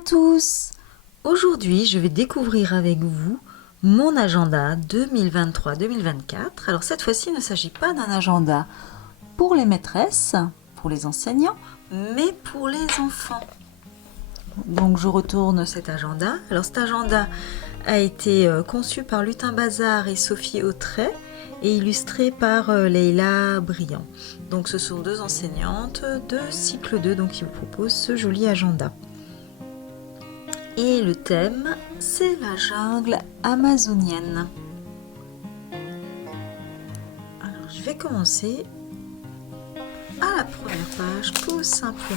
à tous! Aujourd'hui, je vais découvrir avec vous mon agenda 2023-2024. Alors cette fois-ci, il ne s'agit pas d'un agenda pour les maîtresses, pour les enseignants, mais pour les enfants. Donc je retourne cet agenda. Alors cet agenda a été conçu par Lutin Bazar et Sophie Autret et illustré par Leïla Briand. Donc ce sont deux enseignantes de cycle 2 donc, qui vous proposent ce joli agenda. Et le thème, c'est la jungle amazonienne. Alors je vais commencer à la première page tout simplement.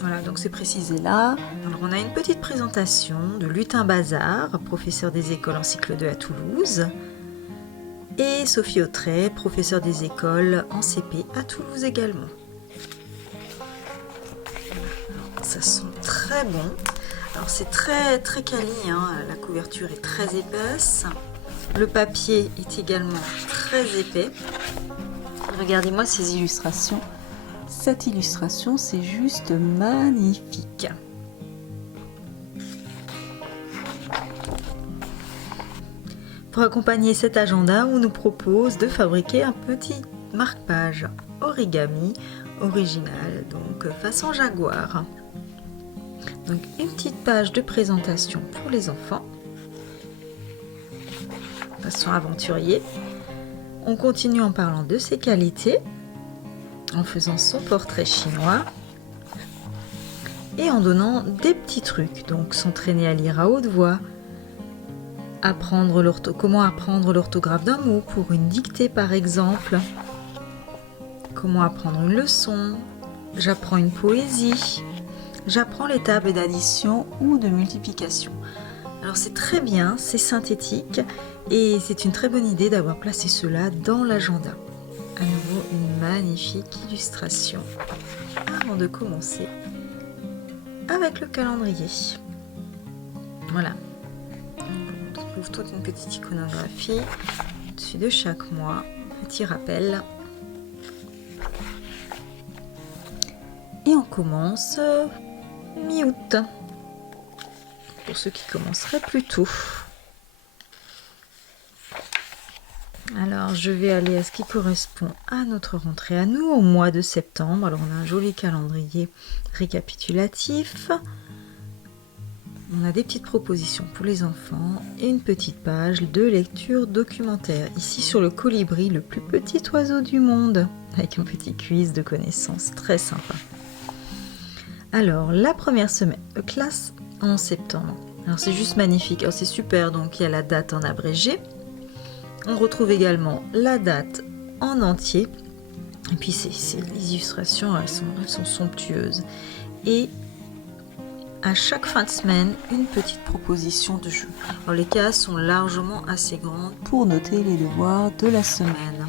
Voilà, donc c'est précisé là. Alors on a une petite présentation de Lutin Bazar, professeur des écoles en cycle 2 à Toulouse, et Sophie Autret, professeur des écoles en CP à Toulouse également. Alors, ça sent très bon. Alors c'est très quali, hein. La couverture est très épaisse. Le papier est également très épais. Regardez-moi ces illustrations. Cette illustration, c'est juste magnifique. Pour accompagner cet agenda, on nous propose de fabriquer un petit marque-page origami original, donc façon jaguar. Donc une petite page de présentation pour les enfants, façon aventurier. On continue en parlant de ses qualités, en faisant son portrait chinois et en donnant des petits trucs. Donc s'entraîner à lire à haute voix, comment apprendre l'orthographe d'un mot pour une dictée par exemple, comment apprendre une leçon, j'apprends une poésie, j'apprends les tables d'addition ou de multiplication. Alors c'est très bien, c'est synthétique et c'est une très bonne idée d'avoir placé cela dans l'agenda. À nouveau une magnifique illustration avant de commencer avec le calendrier. Voilà, on trouve toute une petite iconographie au-dessus de chaque mois, petit rappel. Et on commence mi-août, pour ceux qui commenceraient plus tôt. Alors je vais aller à ce qui correspond à notre rentrée à nous, au mois de septembre. Alors on a un joli calendrier récapitulatif. On a des petites propositions pour les enfants et une petite page de lecture documentaire. Ici sur le colibri, le plus petit oiseau du monde, avec un petit quiz de connaissances très sympa. Alors la première semaine de classe en septembre. Alors c'est juste magnifique, alors c'est super, donc il y a la date en abrégé. On retrouve également la date en entier. Et puis les illustrations, elles sont somptueuses. Et à chaque fin de semaine, une petite proposition de jeu. Alors les cases sont largement assez grandes pour noter les devoirs de la semaine.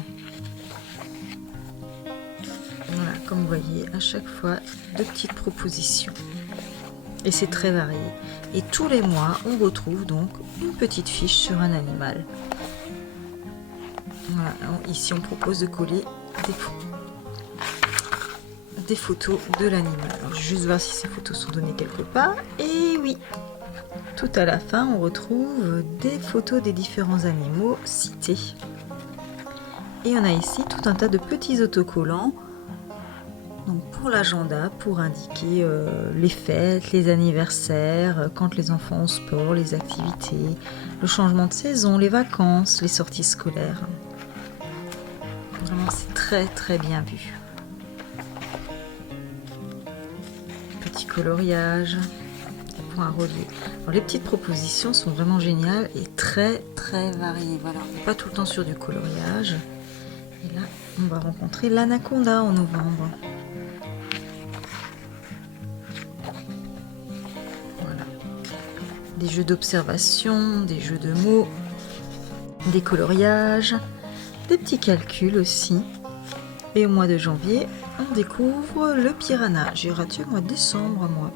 Voilà, comme vous voyez, à chaque fois, deux petites propositions. Et c'est très varié. Et tous les mois, on retrouve donc une petite fiche sur un animal. Voilà, ici on propose de coller des photos de l'animal. Alors je vais juste voir si ces photos sont données quelque part. Et oui, tout à la fin on retrouve des photos des différents animaux cités. Et on a ici tout un tas de petits autocollants. Donc pour l'agenda, pour indiquer les fêtes, les anniversaires, quand les enfants ont sport, les activités, le changement de saison, les vacances, les sorties scolaires. Vraiment c'est très bien vu. Petit coloriage, des points reliés. Alors, les petites propositions sont vraiment géniales et très variées. Voilà, on n'est pas tout le temps sur du coloriage. Et là, on va rencontrer l'anaconda en novembre. Voilà. Des jeux d'observation, des jeux de mots, des coloriages, des petits calculs aussi. Et au mois de janvier, on découvre le piranha. J'ai raté le mois de décembre, moi.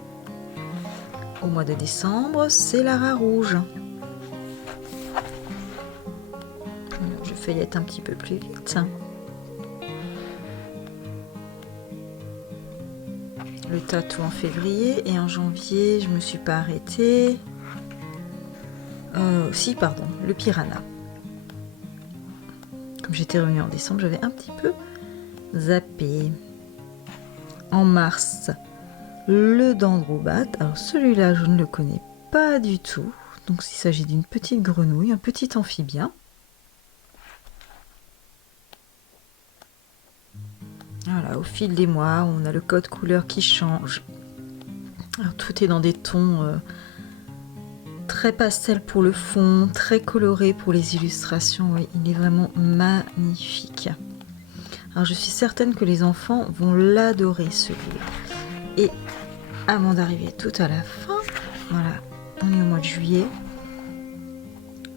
Au mois de décembre, c'est la rat rouge. Je feuillette un petit peu plus vite. le tatou en février et en janvier, je me suis pas arrêtée. Si, pardon, le piranha. Comme j'étais revenue en décembre, j'avais un petit peu zappé. En mars, le dendrobat. Alors celui-là, je ne le connais pas du tout. Donc il s'agit d'une petite grenouille, un petit amphibien. Voilà, au fil des mois, on a le code couleur qui change. Alors, tout est dans des tons très pastel pour le fond, très coloré pour les illustrations. Oui, il est vraiment magnifique. Alors je suis certaine que les enfants vont l'adorer, ce livre. Et avant d'arriver tout à la fin, voilà, on est au mois de juillet.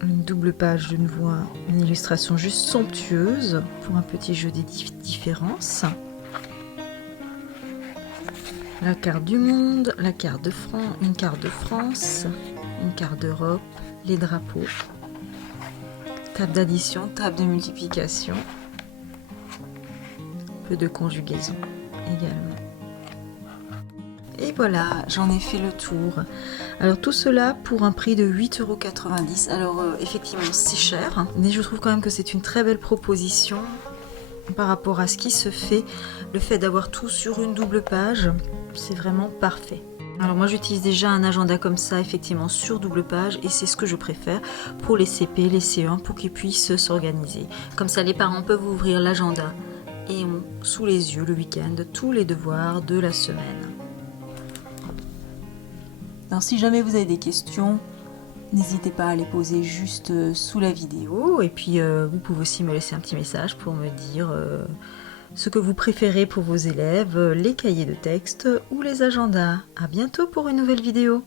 Une double page d'une voix, une illustration juste somptueuse pour un petit jeu des différences. La carte du monde, la carte de France, une carte de France, une carte d'Europe, les drapeaux, table d'addition, table de multiplication, peu de conjugaison également. Et voilà, j'en ai fait le tour. Alors tout cela pour un prix de 8,90 €. Alors effectivement c'est cher, hein, mais je trouve quand même que c'est une très belle proposition par rapport à ce qui se fait. Le fait d'avoir tout sur une double page, c'est vraiment parfait. Alors moi j'utilise déjà un agenda comme ça, effectivement sur double page, et c'est ce que je préfère pour les CP, les CE1, pour qu'ils puissent s'organiser. Comme ça les parents peuvent ouvrir l'agenda et ont sous les yeux le week-end tous les devoirs de la semaine. Alors si jamais vous avez des questions, n'hésitez pas à les poser juste sous la vidéo, et puis vous pouvez aussi me laisser un petit message pour me dire ce que vous préférez pour vos élèves, les cahiers de texte ou les agendas. À bientôt pour une nouvelle vidéo.